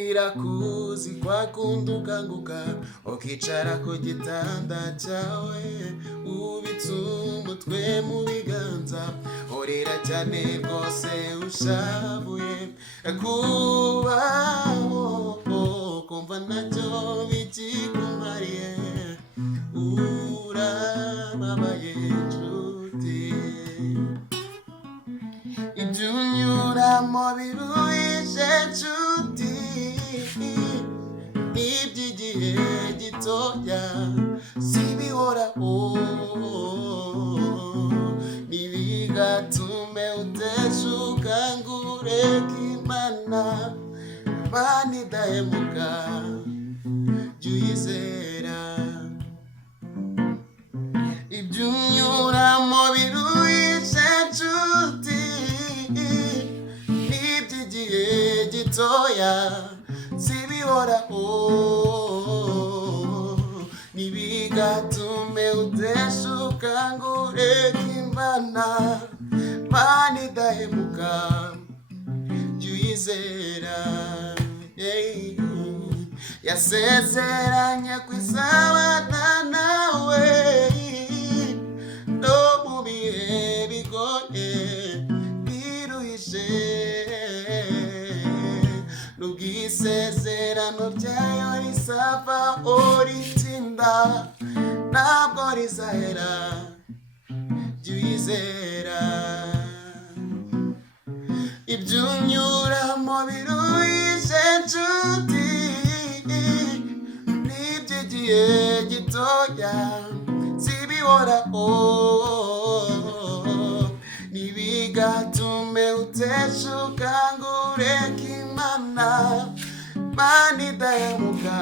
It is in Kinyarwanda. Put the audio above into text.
Irakuzi kwa kundukanguka ukicara ku gitanda cyawe ubitse umutwe mu biganza urira cyane rwose ushavuye kubaho kumva ntacyo bikikumariye urababaye nshuti ibyo unyuramo biruhije nshuti n'iby'igihe gitoya sibihoraho ntibigatume uteshuka ngo ureke Imana idahemuka jya uyizera ibyo unyuramo biruhije nshuti n'iby'igihe gitoya sibihoraho ntibigatume uteshuka ngo ureke Imana idahemuka jya uyizera yasezeranye kuzabana nawe no mu bihe bigoye biruhije nubwo isezerano ryayo risavaho ritinda ntabwo rizahera jya uyizera ibyo unyuramo biruhije nshuti n'iby'igihe gitoya sibihoraho ntibigatume uteshuka ngo ureke Imana idahemuka